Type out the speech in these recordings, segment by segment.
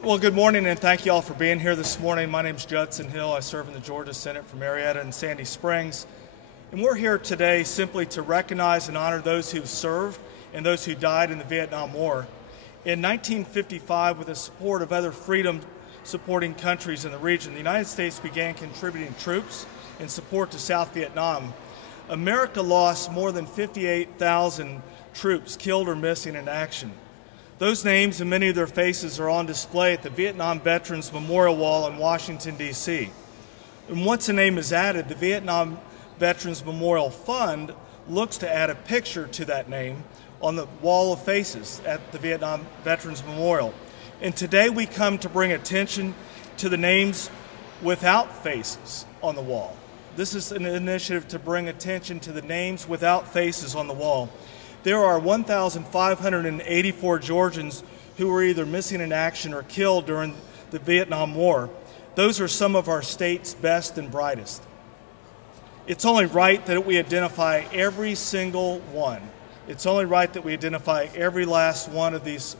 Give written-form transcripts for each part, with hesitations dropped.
Well, good morning, and thank you all for being here this morning. My name is Judson Hill. I serve in the Georgia Senate for Marietta and Sandy Springs. And we're here today simply to recognize and honor those who served and those who died in the Vietnam War. In 1955, with the support of other freedom-supporting countries in the region, the United States began contributing troops in support to South Vietnam. America lost more than 58,000 troops killed or missing in action. Those names and many of their faces are on display at the Vietnam Veterans Memorial Wall in Washington, D.C. And once a name is added, the Vietnam Veterans Memorial Fund looks to add a picture to that name on the wall of faces at the Vietnam Veterans Memorial. And today we come to bring attention to the names without faces on the wall. This is an initiative to bring attention to the names without faces on the wall. There are 1,584 Georgians who were either missing in action or killed during the Vietnam War. Those are some of our state's best and brightest. It's only right that we identify every single one. It's only right that we identify every last one of these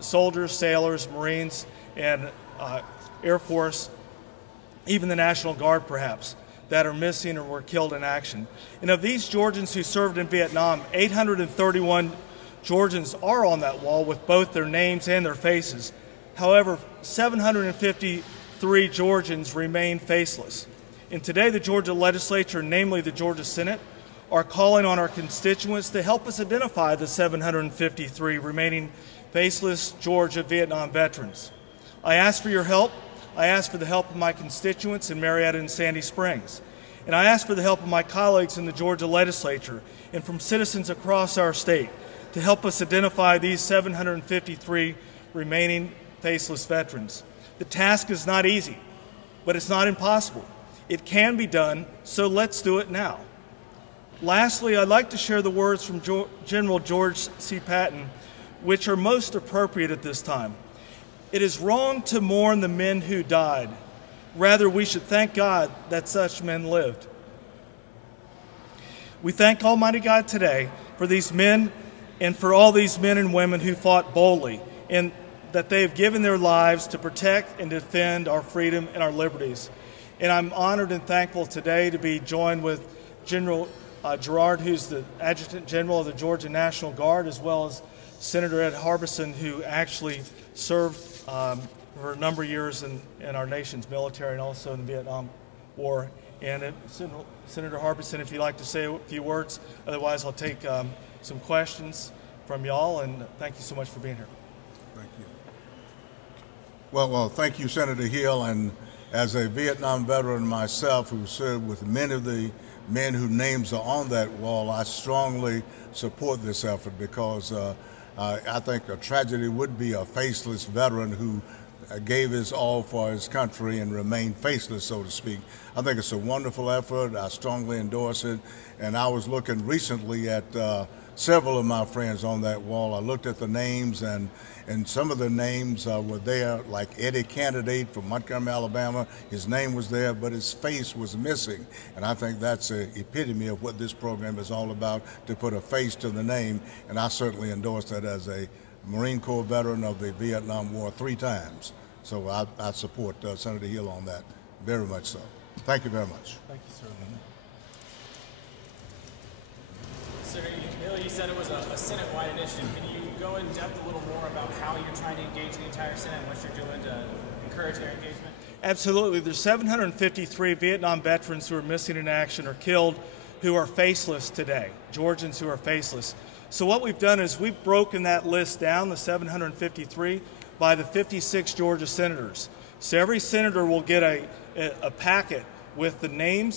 soldiers, sailors, Marines, and Air Force, even the National Guard perhaps, that are missing or were killed in action. And of these Georgians who served in Vietnam, 831 Georgians are on that wall with both their names and their faces. However, 753 Georgians remain faceless. And today the Georgia legislature, namely the Georgia Senate, are calling on our constituents to help us identify the 753 remaining faceless Georgia Vietnam veterans. I ask for your help. I ask for the help of my constituents in Marietta and Sandy Springs. And I ask for the help of my colleagues in the Georgia legislature and from citizens across our state to help us identify these 753 remaining faceless veterans. The task is not easy, but it's not impossible. It can be done, so let's do it now. Lastly, I'd like to share the words from General George C. Patton, which are most appropriate at this time. It is wrong to mourn the men who died. Rather, we should thank God that such men lived. We thank Almighty God today for these men and for all these men and women who fought boldly and that they have given their lives to protect and defend our freedom and our liberties. And I'm honored and thankful today to be joined with General Gerard, who's the Adjutant General of the Georgia National Guard, as well as Senator Ed Harbison, who actually served for a number of years in our nation's military and also in the Vietnam War. And Senator Harbison, if you'd like to say a few words, otherwise I'll take some questions from y'all, and thank you so much for being here. Thank you. Well, thank you, Senator Hill, and as a Vietnam veteran myself who served with many of the men whose names are on that wall, I strongly support this effort because I think a tragedy would be a faceless veteran who gave his all for his country and remained faceless, so to speak. I think it's a wonderful effort. I strongly endorse it. And I was looking recently at several of my friends on that wall. I looked at the names, and some of the names were there, like Eddie Candidate from Montgomery, Alabama. His name was there, but his face was missing. And I think that's an epitome of what this program is all about, to put a face to the name. And I certainly endorse that as a Marine Corps veteran of the Vietnam War 3 times. So I support Senator Hill on that, very much so. Thank you very much. Thank you, sir. Senator Hill, you said it was a Senate-wide initiative. Can you go in depth a little more about how you're trying to engage the entire Senate and what you're doing to encourage their engagement? Absolutely. There's 753 Vietnam veterans who are missing in action or killed who are faceless today, Georgians who are faceless. So what we've done is we've broken that list down, the 753, by the 56 Georgia senators. So every senator will get a packet with the name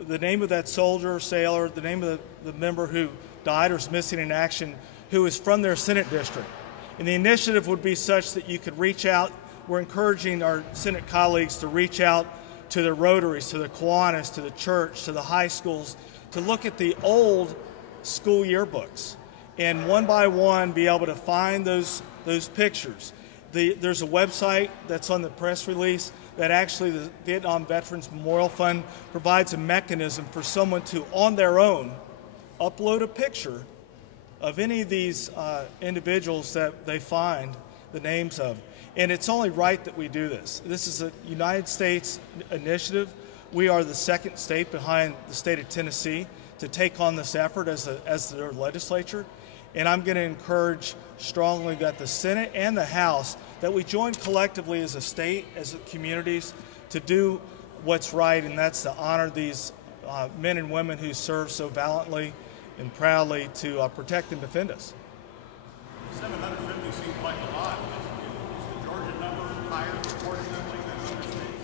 of that soldier or sailor, the name of the member who died or is missing in action, who is from their Senate district. And the initiative would be such that you could reach out. We're encouraging our Senate colleagues to reach out to the Rotaries, to the Kiwanis, to the church, to the high schools, to look at the old school yearbooks and one by one be able to find those pictures. There's a website that's on the press release that actually the Vietnam Veterans Memorial Fund provides a mechanism for someone to, on their own, upload a picture of any of these individuals that they find the names of. And it's only right that we do this. This is a United States initiative. We are the second state behind the state of Tennessee to take on this effort as their legislature. And I'm going to encourage strongly that the Senate and the House, that we join collectively as a state, as communities, to do what's right, and that's to honor these men and women who serve so valiantly and proudly to protect and defend us. 750 seems like a lot. Is the Georgia number higher proportionately than other states?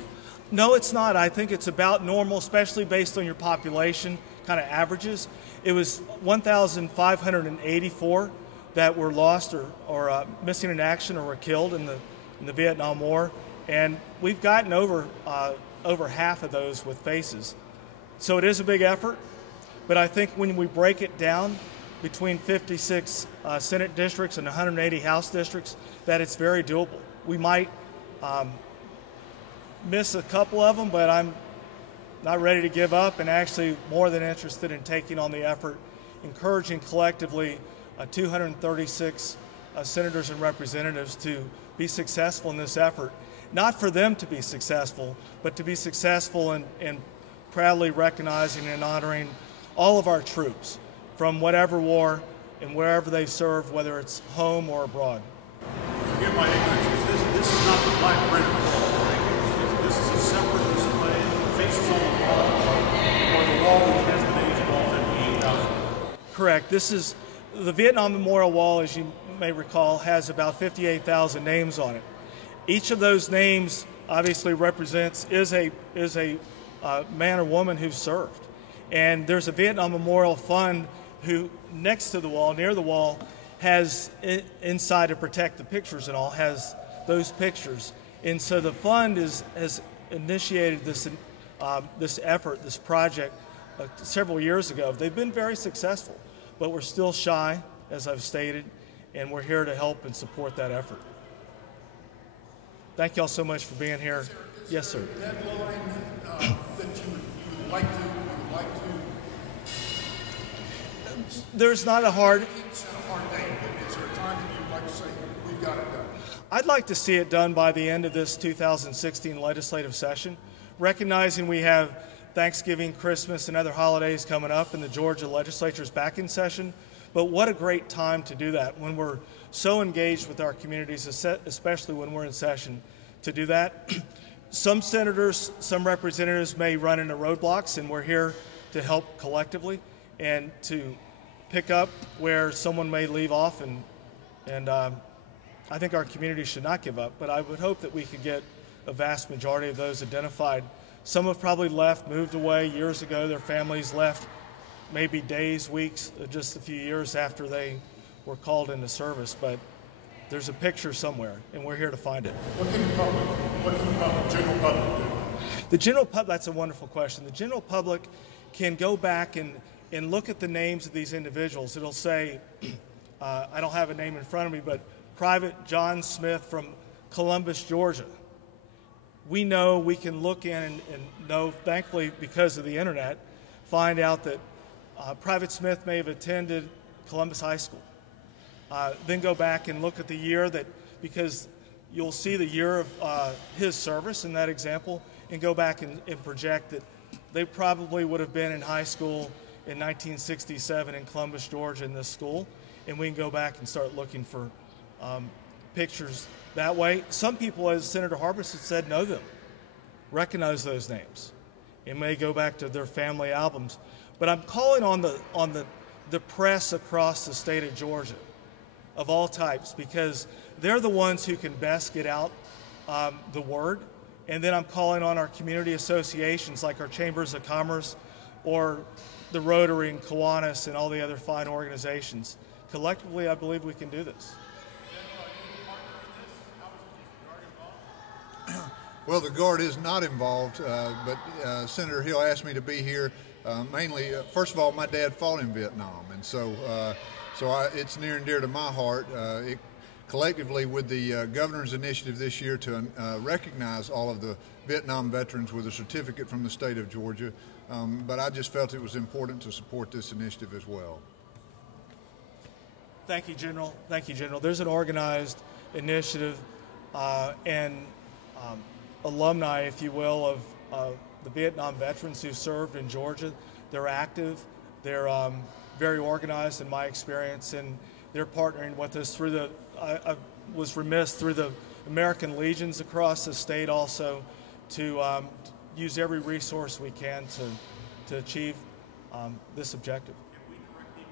No, it's not. I think it's about normal, especially based on your population, kind of averages. It was 1,584 that were lost or missing in action or were killed in the Vietnam War, and we've gotten over half of those with faces. So it is a big effort, but I think when we break it down between 56 Senate districts and 180 House districts, that it's very doable. We might miss a couple of them, but I'm not ready to give up, and actually more than interested in taking on the effort, encouraging collectively 236 senators and representatives to be successful in this effort. Not for them to be successful, but to be successful in proudly recognizing and honoring all of our troops from whatever war and wherever they serve, whether it's home or abroad. Forgive my ignorance. This is not the Black Bridge wall, right? This is a separate display, faces on the wall, or the wall which has the names of all 58,000. Correct. This is the Vietnam Memorial Wall, as you may recall, has about 58,000 names on it. Each of those names obviously is a man or woman who served. And there's a Vietnam Memorial Fund who, next to the wall, near the wall, has inside to protect the pictures and all, has those pictures. And so the fund has initiated this effort, this project, several years ago. They've been very successful, but we're still shy, as I've stated, and we're here to help and support that effort. Thank you all so much for being here. Yes, sir. Deadline that you would like to There's not a hard. It's a hard date, but is there a time that you'd like to say we've got it done? I'd like to see it done by the end of this 2016 legislative session, recognizing we have Thanksgiving, Christmas, and other holidays coming up, and the Georgia legislature is back in session. But what a great time to do that when we're so engaged with our communities, especially when we're in session, to do that. Some senators, some representatives may run into roadblocks, and we're here to help collectively and to pick up where someone may leave off. And I think our community should not give up, but I would hope that we could get a vast majority of those identified. Some have probably left, moved away years ago. Their families left maybe days, weeks, just a few years after they were called into service. But there's a picture somewhere, and we're here to find it. What can the general public do? The general public, that's a wonderful question. The general public can go back and look at the names of these individuals. It'll say, I don't have a name in front of me, but Private John Smith from Columbus, Georgia. We know, we can look in and know, thankfully because of the internet, find out that Private Smith may have attended Columbus High School. Then go back and look at the year that, because you'll see the year of his service in that example, and go back and project that they probably would have been in high school in 1967 in Columbus, Georgia in this school, and we can go back and start looking for pictures that way. Some people, as Senator Harbison said, know them, recognize those names, and may go back to their family albums. But I'm calling on the press across the state of Georgia, of all types, because they're the ones who can best get out the word. And then I'm calling on our community associations like our Chambers of Commerce or the Rotary and Kiwanis and all the other fine organizations. Collectively, I believe we can do this. Well, the Guard is not involved, but Senator Hill asked me to be here mainly, first of all, my dad fought in Vietnam, and so it's near and dear to my heart. Collectively, with the governor's initiative this year to recognize all of the Vietnam veterans with a certificate from the state of Georgia, but I just felt it was important to support this initiative as well. Thank you, General. Thank you, General. There's an organized initiative and alumni, if you will, of the Vietnam veterans who served in Georgia. They're active, they're very organized in my experience, and they're partnering with us through the, I was remiss, through the American Legions across the state also to use every resource we can to achieve this objective.